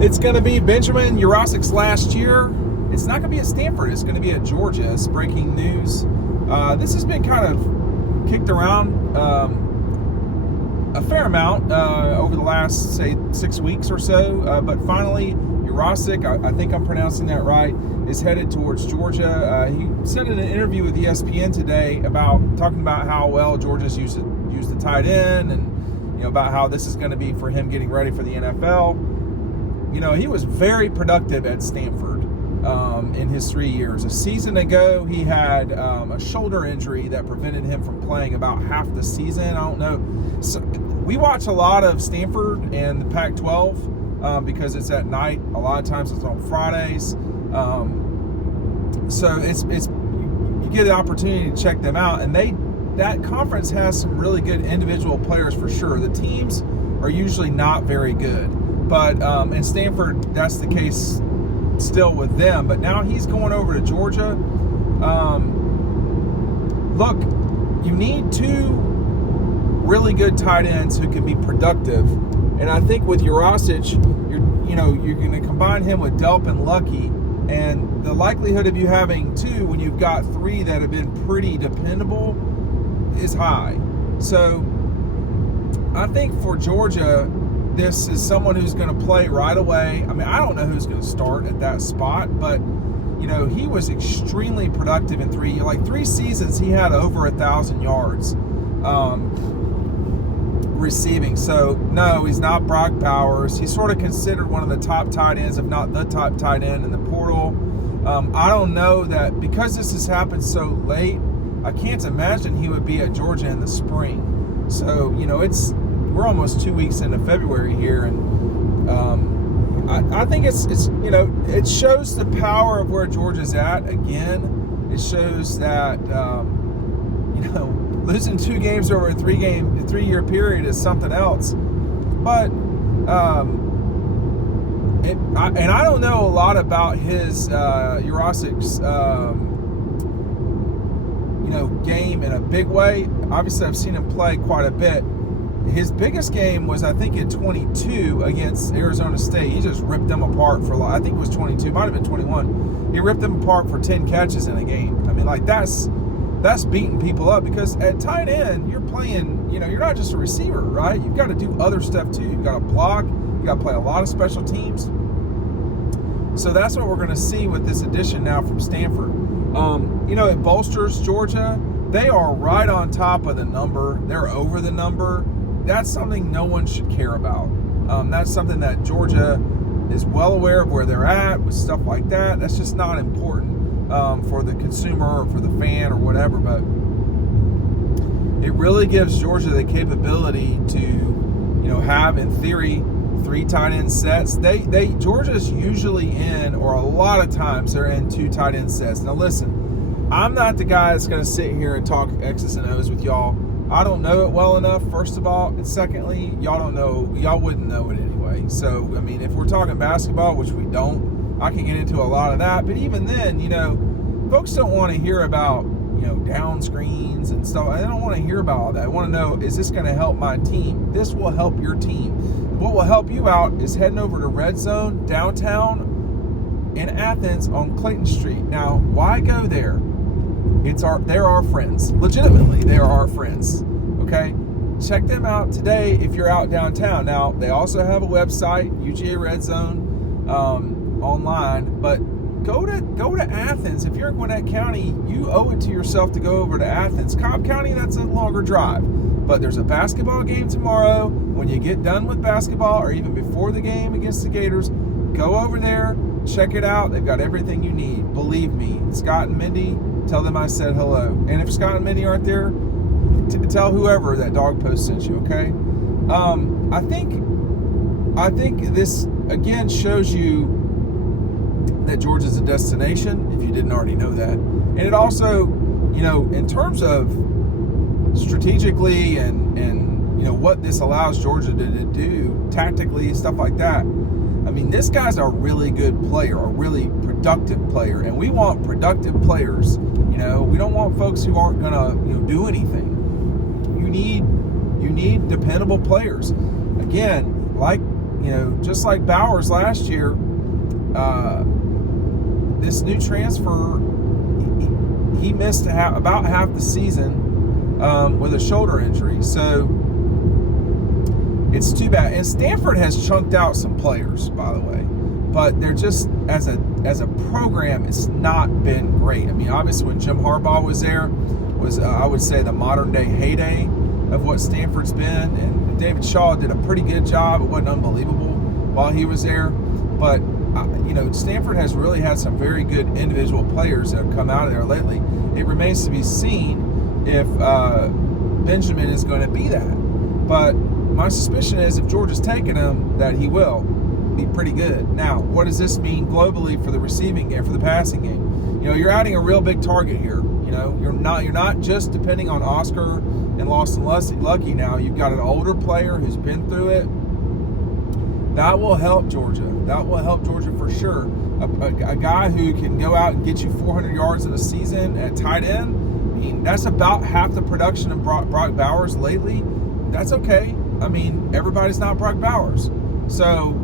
It's going to be Benjamin Jurasic's last year. It's not going to be at Stanford. It's going to be at Georgia. It's breaking news. This has been kind of kicked around a fair amount over the last, say, 6 weeks or so. But finally, Jurasic, I think I'm pronouncing that right, is headed towards Georgia. He said in an interview with ESPN today talking about how well Georgia's used the tight end, and about how this is going to be for him getting ready for the NFL. He was very productive at Stanford in his 3 years. A season ago, he had a shoulder injury that prevented him from playing about half the season. I don't know. So we watch a lot of Stanford and the Pac-12 because it's at night. A lot of times it's on Fridays. So you get an opportunity to check them out, and that conference has some really good individual players for sure. The teams are usually not very good. But in Stanford, that's the case still with them. But now he's going over to Georgia. Look, you need two really good tight ends who can be productive. And I think with Jurasic, you're going to combine him with Delp and Lucky. And the likelihood of you having two when you've got three that have been pretty dependable is high. So I think for Georgia, this is someone who's going to play right away. I mean, I don't know who's going to start at that spot, but he was extremely productive in 3 seasons. He had over 1,000 yards receiving. So no, he's not Brock Bowers. He's sort of considered one of the top tight ends, if not the top tight end in the portal. I don't know that because this has happened so late. I can't imagine he would be at Georgia in the spring. So we're almost 2 weeks into February here, and I think it's it shows the power of where Georgia's at. Again, it shows that losing 2 games over a 3-year period is something else. But I don't know a lot about his Jurasic's game in a big way. Obviously, I've seen him play quite a bit. His biggest game was, I think, in 22 against Arizona State. He just ripped them apart for, I think it was 22, might have been 21. He ripped them apart for 10 catches in a game. I mean, that's beating people up, because at tight end, you're playing, you're not just a receiver, right? You've got to do other stuff too. You've got to block. You've got to play a lot of special teams. So that's what we're going to see with this addition now from Stanford. It bolsters Georgia. They are right on top of the number. They're over the number. That's something no one should care about. That's something that Georgia is well aware of where they're at with stuff like that. That's just not important for the consumer or for the fan or whatever. But it really gives Georgia the capability to, have, in theory, 3 tight end sets. Georgia's usually in, or a lot of times they're in 2 tight end sets. Now listen, I'm not the guy that's going to sit here and talk X's and O's with y'all. I don't know it well enough, first of all, and secondly, y'all wouldn't know it anyway. So, I mean, if we're talking basketball, which we don't, I can get into a lot of that. But even then, folks don't want to hear about, down screens and stuff. I don't want to hear about all that. I want to know, is this going to help my team? This will help your team. What will help you out is heading over to Red Zone downtown in Athens on Clayton Street. Now, why go there? They're our friends. Legitimately, they are our friends. Okay? Check them out today if you're out downtown. Now, they also have a website, UGA Red Zone, online. But go to Athens. If you're in Gwinnett County, you owe it to yourself to go over to Athens. Cobb County, that's a longer drive. But there's a basketball game tomorrow. When you get done with basketball, or even before the game against the Gators, go over there, check it out. They've got everything you need. Believe me, Scott and Mindy, tell them I said hello. And if Scott and Mindy aren't there, tell whoever that Dawg post sent you, okay? I think this, again, shows you that Georgia's a destination, if you didn't already know that. And it also, in terms of strategically and what this allows Georgia to do tactically, stuff like that. I mean, this guy's a really good player, a really productive player, and we want productive players. We don't want folks who aren't gonna do anything. You need dependable players. Again, like just like Bowers last year, this new transfer, he missed about half the season with a shoulder injury. So it's too bad. And Stanford has chunked out some players, by the way, but they're just, as a program, it's not been great. I mean, obviously when Jim Harbaugh was there, was I would say the modern day heyday of what Stanford's been, and David Shaw did a pretty good job. It wasn't unbelievable while he was there, but Stanford has really had some very good individual players that have come out of there lately. It remains to be seen if Benjamin is going to be that, but my suspicion is if Georgia's taking him, that he will be pretty good. Now, what does this mean globally for the receiving game, for the passing game? You're adding a real big target here. You're not just depending on Oscar and Lawson Lucky now. You've got an older player who's been through it. That will help Georgia. That will help Georgia for sure. A guy who can go out and get you 400 yards in a season at tight end, I mean, that's about half the production of Brock Bowers lately. That's okay. I mean, everybody's not Brock Bowers. So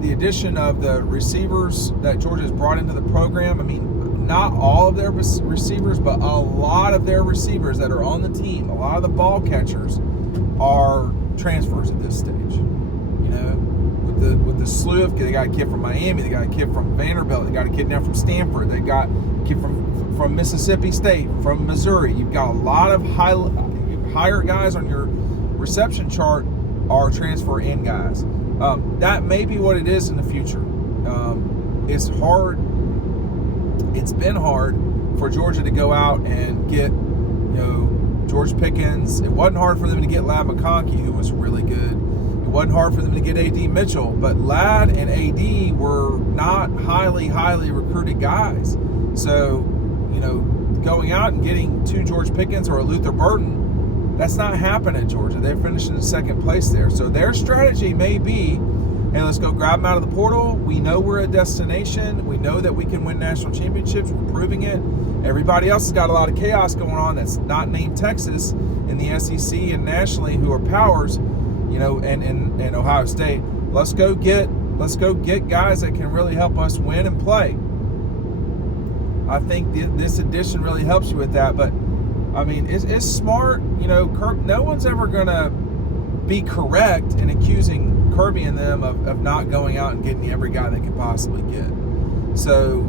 the addition of the receivers that Georgia has brought into the program, I mean, not all of their receivers, but a lot of their receivers that are on the team, a lot of the ball catchers are transfers at this stage. With the slew of, they got a kid from Miami, they got a kid from Vanderbilt, they got a kid now from Stanford, they got a kid from Mississippi State, from Missouri. You've got a lot of higher guys on your reception chart are transfer in guys. That may be what it is in the future. It's hard. It's been hard for Georgia to go out and get, George Pickens. It wasn't hard for them to get Ladd McConkey, who was really good. It wasn't hard for them to get A.D. Mitchell, but Ladd and A.D. were not highly recruited guys. So, going out and getting two George Pickens or a Luther Burton, that's not happening at Georgia. They're finishing in second place there. So their strategy may be, hey, let's go grab them out of the portal. We know we're a destination. We know that we can win national championships. We're proving it. Everybody else has got a lot of chaos going on that's not named Texas in the SEC and nationally, who are powers, and Ohio State. Let's go get guys that can really help us win and play. I think this addition really helps you with that. But I mean, it's smart. No one's ever gonna be correct in accusing Kirby and them of not going out and getting every guy they could possibly get. So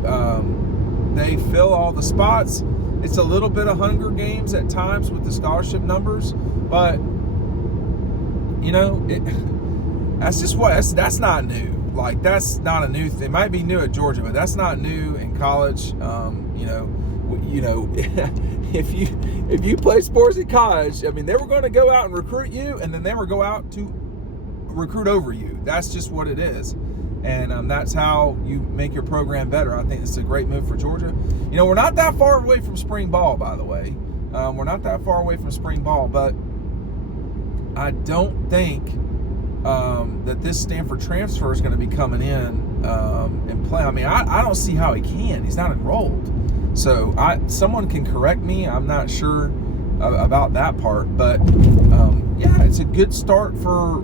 they fill all the spots. It's a little bit of Hunger Games at times with the scholarship numbers, but that's not new. Like, that's not a new thing. It might be new at Georgia, but that's not new in college. If you play sports in college, I mean, they were going to go out and recruit you, and then they were go out to recruit over you. That's just what it is. And that's how you make your program better. I think it's a great move for Georgia. We're not that far away from spring ball, by the way. We're not that far away from spring ball, but I don't think that this Stanford transfer is going to be coming in and play. I mean, I don't see how he can. He's not enrolled. So someone can correct me. I'm not sure about that part. But, it's a good start for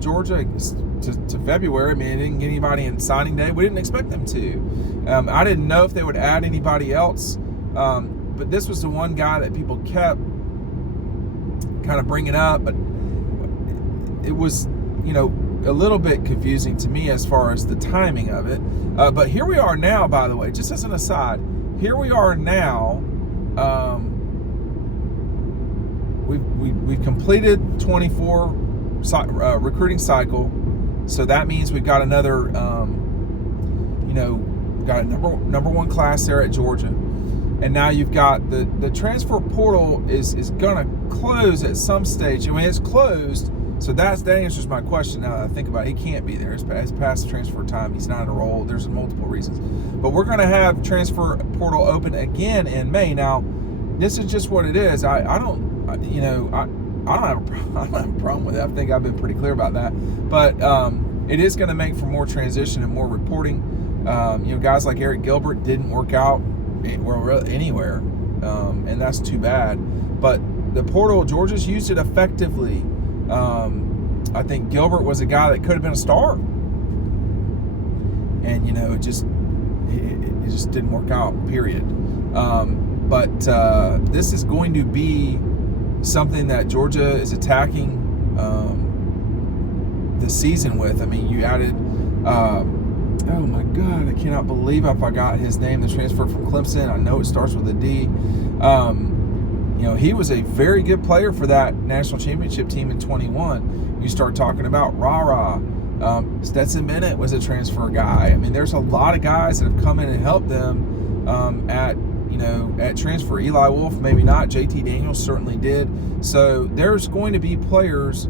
Georgia to February. I mean, they didn't get anybody in signing day. We didn't expect them to. I didn't know if they would add anybody else. But this was the one guy that people kept kind of bringing up. But it was, a little bit confusing to me as far as the timing of it. But here we are now, by the way, just as an aside, here we are now. We've completed 24 recruiting cycle. So that means we've got another, got a number one class there at Georgia. And now you've got the transfer portal is going to close at some stage. I mean, it's closed. So that answers my question now that I think about it. He can't be there. It's past the transfer time. He's not enrolled. There's multiple reasons. But we're going to have transfer portal open again in May. Now, this is just what it is. I don't have a problem with it. I think I've been pretty clear about that. But it is going to make for more transition and more reporting. Guys like Eric Gilbert didn't work out anywhere, and that's too bad. But the portal, Georgia's used it effectively. I think Gilbert was a guy that could have been a star. And, it just didn't work out, period. But this is going to be something that Georgia is attacking the season with. I mean, you added, oh my God, I cannot believe I forgot his name, the transfer from Clemson. I know it starts with a D. He was a very good player for that national championship team in 21. You start talking about Rara. Stetson Bennett was a transfer guy. I mean, there's a lot of guys that have come in and helped them at transfer. Eli Wolf, maybe not. JT Daniels certainly did. So there's going to be players.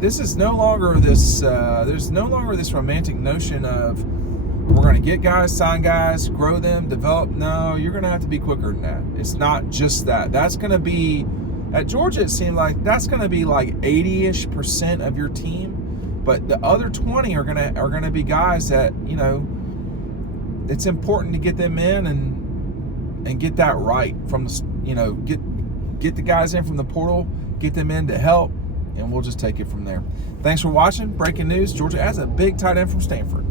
This is no longer this. There's no longer this romantic notion of we're going to get guys, sign guys, grow them, develop. No, you're going to have to be quicker than that. It's not just that. That's going to be at Georgia. It seemed like that's going to be like 80-ish% of your team. But the other 20 are gonna be guys that it's important to get them in and get that right from get the guys in from the portal, get them in to help, and we'll just take it from there. Thanks for watching. Breaking news: Georgia has a big tight end from Stanford.